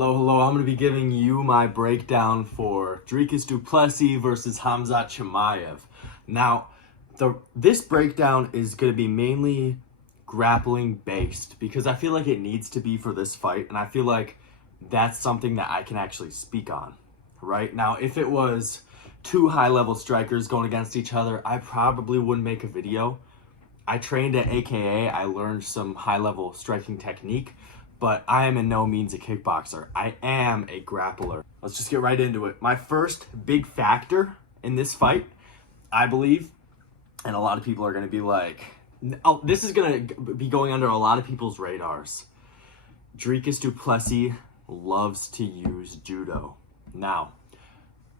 Hello. I'm going to be giving you my breakdown for Dricus du Plessis versus Khamzat Chimaev. Now, this breakdown is going to be mainly grappling based because I feel like it needs to be for this fight, and I feel like that's something that I can actually speak on, right? Now, if it was two high-level strikers going against each other, I probably wouldn't make a video. I trained at AKA, I learned some high-level striking technique, but I am in no means a kickboxer. I am a grappler. Let's just get right into it. My first big factor in this fight, I believe, and a lot of people are going to be like, oh, this is going to be going under a lot of people's radars. Dricus du Plessis loves to use judo. Now,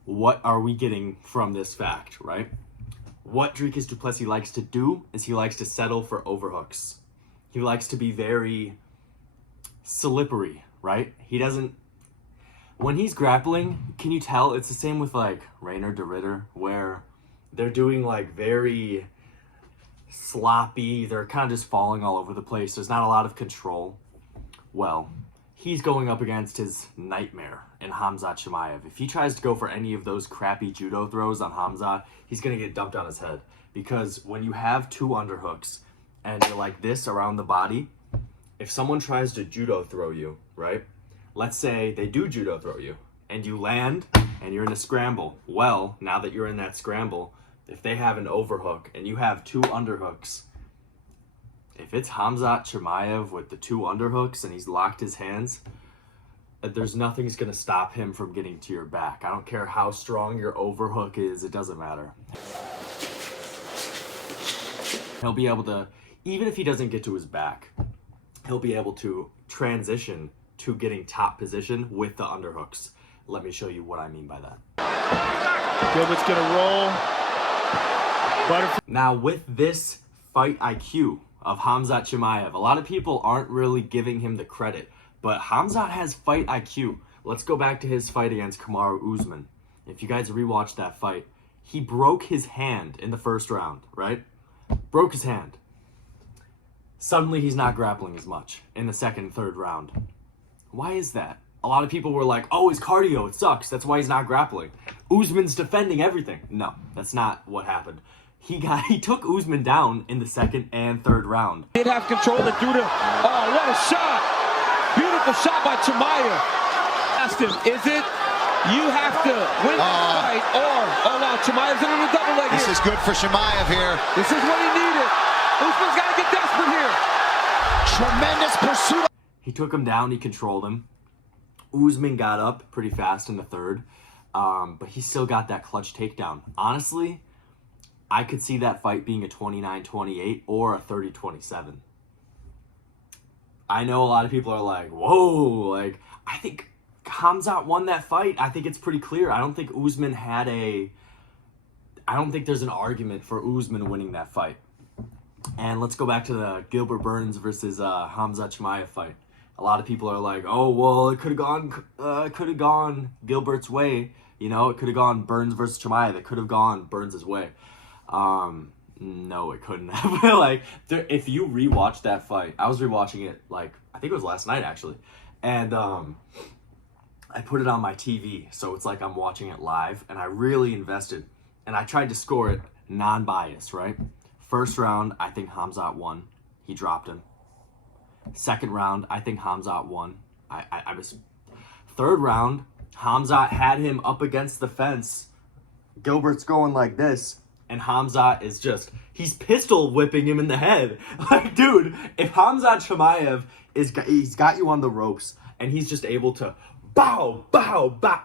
what are we getting from this fact, right? What Dricus du Plessis likes to do is he likes to settle for overhooks. He likes to be very slippery, right? He doesn't, when he's grappling, can you tell? It's the same with like Rainer de Ritter, where they're doing like very sloppy, they're kind of just falling all over the place. There's not a lot of control. Well, he's going up against his nightmare in Khamzat Chimaev. If he tries to go for any of those crappy judo throws on Khamzat, he's going to get dumped on his head. Because when you have two underhooks and you're like this around the body, if someone tries to judo throw you, right? Let's say they do judo throw you and you land and you're in a scramble. Well, now that you're in that scramble, if they have an overhook and you have two underhooks, if it's Khamzat Chimaev with the two underhooks and he's locked his hands, there's nothing that's going to stop him from getting to your back. I don't care how strong your overhook is, it doesn't matter. He'll be able to, even if he doesn't get to his back, he'll be able to transition to getting top position with the underhooks. Let me show you what I mean by that. Gilbert's gonna roll. Now with this fight IQ of Khamzat Chimaev, a lot of people aren't really giving him the credit, but Khamzat has fight IQ. Let's go back to his fight against Kamaru Usman. If you guys rewatch that fight, he broke his hand in the first round, right? Broke his hand. Suddenly he's not grappling as much in the second and third round. Why is that? A lot of people were like, oh, his cardio, it sucks. That's why he's not grappling. Usman's defending everything. No, that's not what happened. He took Usman down in the second and third round. Did have control and threw the, oh, what a shot. Beautiful shot by Chimaev. Asked him, is it you have to win this fight or, oh no, Chimaev's in a double leg here. This is good for Chimaev here. This is what he needed. Usman's got to get desperate here. Tremendous pursuit. He took him down, he controlled him. Usman got up pretty fast in the third, but he still got that clutch takedown. Honestly, I could see that fight being a 29-28 or a 30-27. I know a lot of people are like, whoa, like, I think Khamzat won that fight. I think it's pretty clear. I don't think Usman had I don't think there's an argument for Usman winning that fight. And let's go back to the Gilbert Burns versus Khamzat Chimaev fight. A lot of people are like, oh, well, it could have gone Gilbert's way. You know, it could have gone Burns versus Chimaev. It could have gone Burns' way. No, it couldn't have. Like, if you rewatch that fight, I was rewatching it, like, I think it was last night, actually. And I put it on my TV, so it's like I'm watching it live. And I really invested. And I tried to score it non-biased, right? First round, I think Khamzat won. He dropped him. Second round, I think Khamzat won. I was. Third round, Khamzat had him up against the fence. Gilbert's going like this, and Khamzat is just, he's pistol whipping him in the head. Like, dude, if Khamzat Chimaev he's got you on the ropes, and he's just able to bow, bow, bow.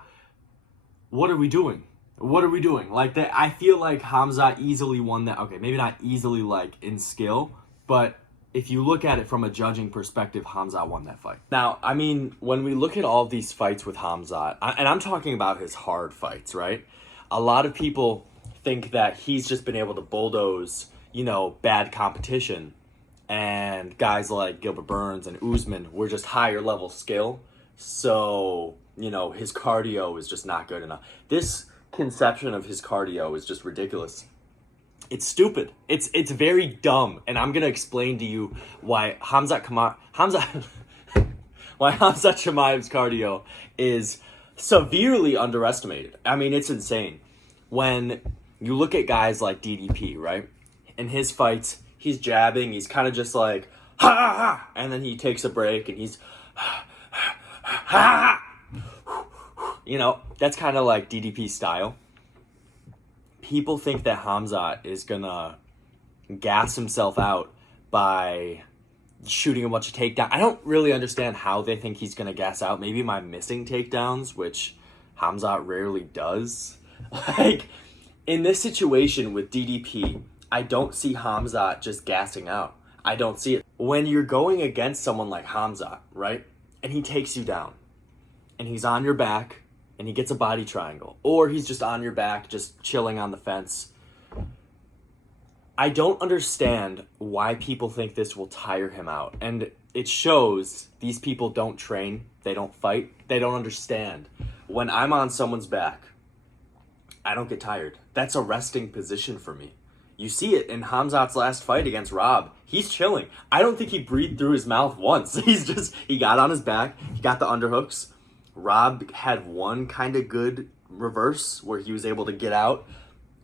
What are we doing? What are we doing? Like, that, I feel like Khamzat easily won that. Okay, maybe not easily, like, in skill, but if you look at it from a judging perspective, Khamzat won that fight. Now, I mean, when we look at all of these fights with Khamzat, and I'm talking about his hard fights, right? A lot of people think that he's just been able to bulldoze, you know, bad competition, and guys like Gilbert Burns and Usman were just higher level skill, so, you know, his cardio is just not good enough. This conception of his cardio is just ridiculous. It's stupid. It's very dumb, and I'm gonna explain to you why Khamzat why Hamzat Chimaev's cardio is severely underestimated. I mean, it's insane. When you look at guys like DDP, right? In his fights, he's jabbing, he's kind of just like, ha ha ha, and then he takes a break and he's, ha ha ha. You know, that's kind of like DDP style. People think that Hamzat is gonna gas himself out by shooting a bunch of takedowns. I don't really understand how they think he's gonna gas out. Maybe by missing takedowns, which Hamzat rarely does. Like, in this situation with DDP, I don't see Hamzat just gassing out. I don't see it. When you're going against someone like Hamzat, right, and he takes you down, and he's on your back, and he gets a body triangle, or he's just on your back, just chilling on the fence, I don't understand why people think this will tire him out. And it shows these people don't train, they don't fight, they don't understand. When I'm on someone's back, I don't get tired. That's a resting position for me. You see it in Hamzat's last fight against Rob. He's chilling. I don't think he breathed through his mouth once. He got on his back, he got the underhooks. Rob had one kind of good reverse where he was able to get out,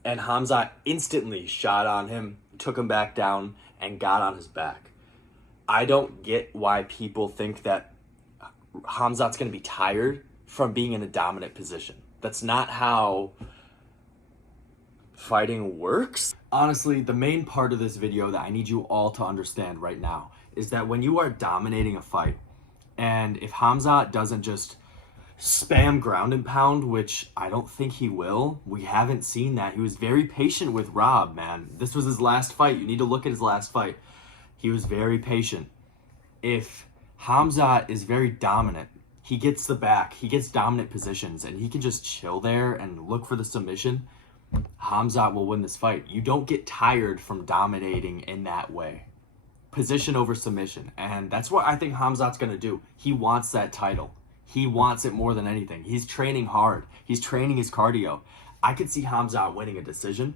and Hamzat instantly shot on him, took him back down, and got on his back. I don't get why people think that Hamzat's going to be tired from being in a dominant position. That's not how fighting works. Honestly, the main part of this video that I need you all to understand right now is that when you are dominating a fight, and if Hamzat doesn't just spam ground and pound, which I don't think he will. We haven't seen that. He was very patient with Rob, man. This was his last fight. You need to look at his last fight. He was very patient. If Hamzat is very dominant, he gets the back, he gets dominant positions, and he can just chill there and look for the submission, Hamzat will win this fight. You don't get tired from dominating in that way. Position over submission. And that's what I think Hamzat's going to do. He wants that title. He wants it more than anything. He's training hard. He's training his cardio. I could see Hamzat winning a decision,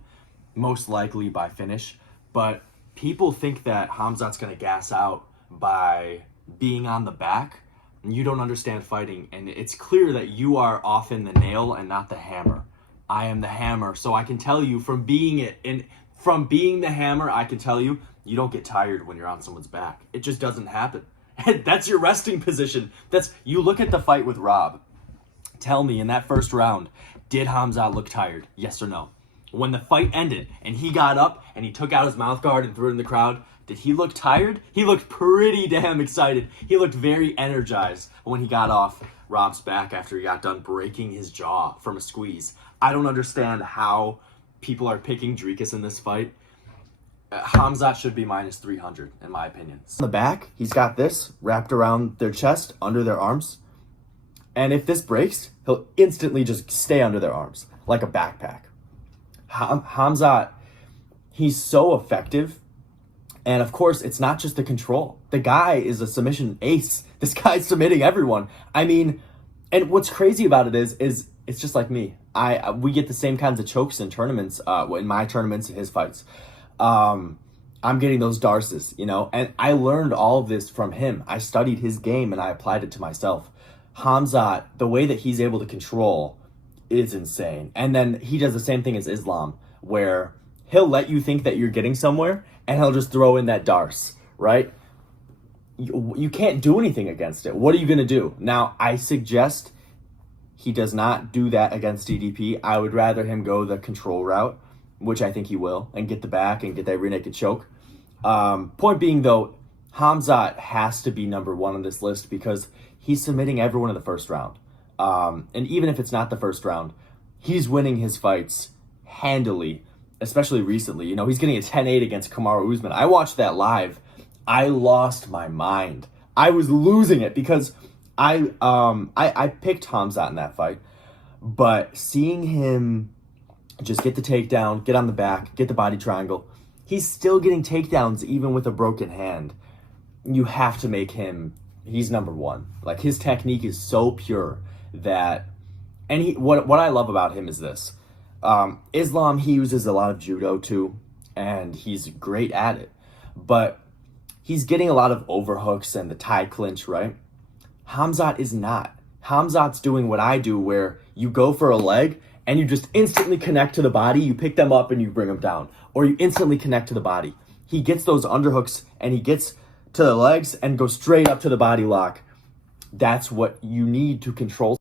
most likely by finish. But people think that Hamzat's going to gas out by being on the back. You don't understand fighting. And it's clear that you are often the nail and not the hammer. I am the hammer. So I can tell you from being the hammer, I can tell you, you don't get tired when you're on someone's back. It just doesn't happen. That's your resting position. You look at the fight with Rob. Tell me, in that first round, did Hamzat look tired? Yes or no? When the fight ended and he got up and he took out his mouth guard and threw it in the crowd, did he look tired? He looked pretty damn excited. He looked very energized when he got off Rob's back after he got done breaking his jaw from a squeeze. I don't understand how people are picking Dricus in this fight. Hamzat should be minus 300, in my opinion. On the back, he's got this wrapped around their chest, under their arms. And if this breaks, he'll instantly just stay under their arms, like a backpack. Hamzat, he's so effective. And of course, it's not just the control. The guy is a submission ace. This guy's submitting everyone. I mean, and what's crazy about it is it's just like me. We get the same kinds of chokes in tournaments, in my tournaments and his fights. I'm getting those darces, you know, and I learned all of this from him. I studied his game and I applied it to myself. Hamzat, the way that he's able to control is insane. And then he does the same thing as Islam, where he'll let you think that you're getting somewhere and he'll just throw in that darce, right? You can't do anything against it. What are you going to do? Now, I suggest he does not do that against DDP. I would rather him go the control route, which I think he will, and get the back and get that rear naked choke. Point being, though, Hamzat has to be number one on this list because he's submitting everyone in the first round. And even if it's not the first round, he's winning his fights handily, especially recently. You know, he's getting a 10-8 against Kamaru Usman. I watched that live. I lost my mind. I was losing it because I picked Hamzat in that fight, but seeing him just get the takedown, get on the back, get the body triangle, he's still getting takedowns even with a broken hand. You have to make him, he's number one. Like, his technique is so pure that, and what I love about him is this. Islam, he uses a lot of judo too, and he's great at it. But he's getting a lot of overhooks and the tie clinch, right? Khamzat is not. Khamzat's doing what I do, where you go for a leg and you just instantly connect to the body. You pick them up and you bring them down, or you instantly connect to the body. He gets those underhooks and he gets to the legs and goes straight up to the body lock. That's what you need to control